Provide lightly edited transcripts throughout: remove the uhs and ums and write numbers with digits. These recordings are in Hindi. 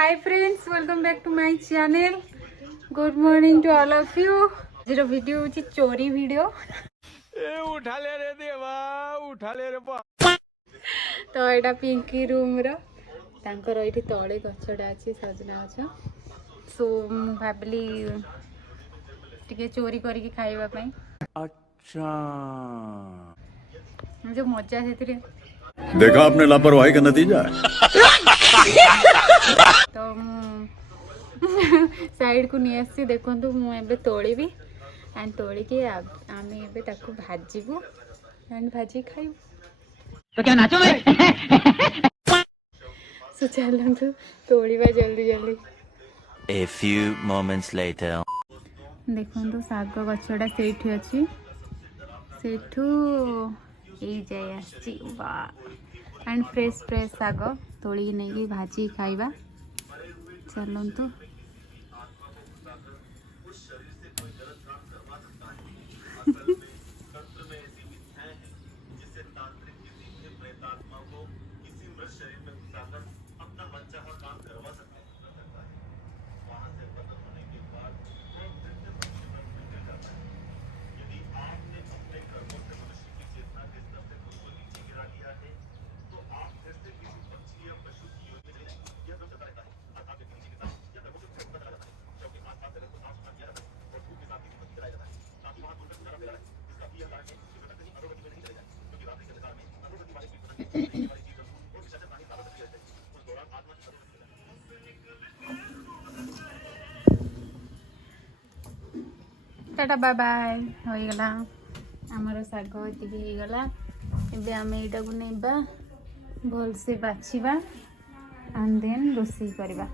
Hi friends, welcome back to my channel. Good morning to all of you. आज वीडियो होची चोरी वीडियो उठा ले रे देवा उठा ले रे तो एटा पिंकी रूम रो तांकर एठी तळे गछडा अछि सजना गछ सो भाबली टिके चोरी करी की खाइबा पई। अच्छा जो मजा सेतिरे देखा आपने लापरवाही का नतीजा तो साइड को नहीं आसी देखंतु मु एबे तोळीबी एंड तोळी के आमे एबे ताकू भाजीबू एंड भाजी खाइबू। तो क्या नाचो मैं सो चलंतु तोळीबा जल्दी जल्दी। A few moments later. देखंतु साग गछडा सेठी अछि सेठू ए जाय आछि वाह एंड फ्रेश फ्रेश साग तोळी नै की भाजी खाइबा चलंतु। टाटा बाय बाय हो गला आमर साग एतिकी हो गला एबे आमे एटा को नेबा भल से बाछिबा एंड देन रोसी करबा।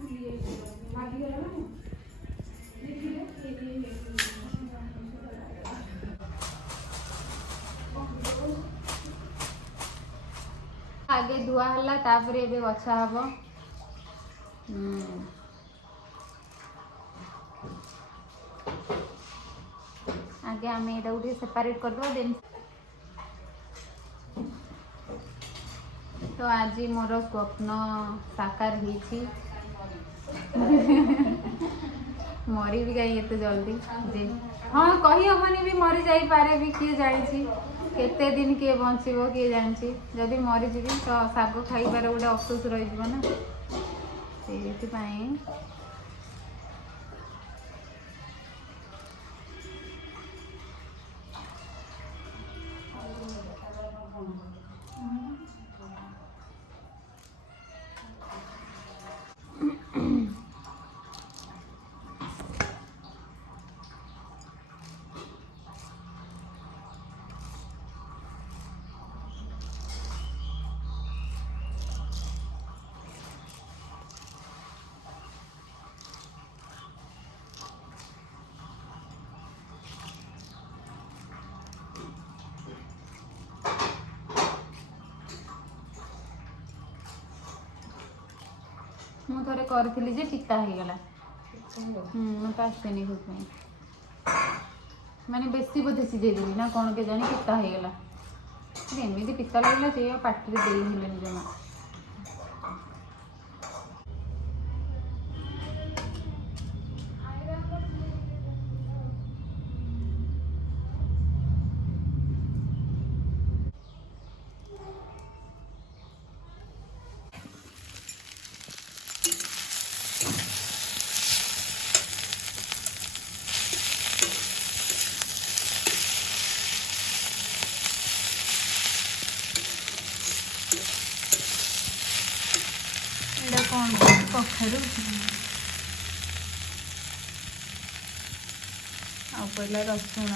आगे धुआ हला तापरे एबे बछा हबो। आगे आम एटा गोटे सेपरेट करदे देन तो आज मोर स्वप्न साकार होइछि मरी भी गई एते जल्दी जे हाँ कही हबनी भी मरी जाई पारे भी किए जानिछि केते दिन किए बंचिबो किए जानिछि जदि मरी जिबि तो साग खाइबार गोटे अफसोस रहि जिवो ना सेति पई। मु थोड़े करी जे चिता हो गला मत आसेनी माने बेसी बोधे सीझेदेली ना कौन के जानी पिता हो गला एमती पिता लगला जे पार्टी दे जमा। कौन कखारू आ पहला रसुण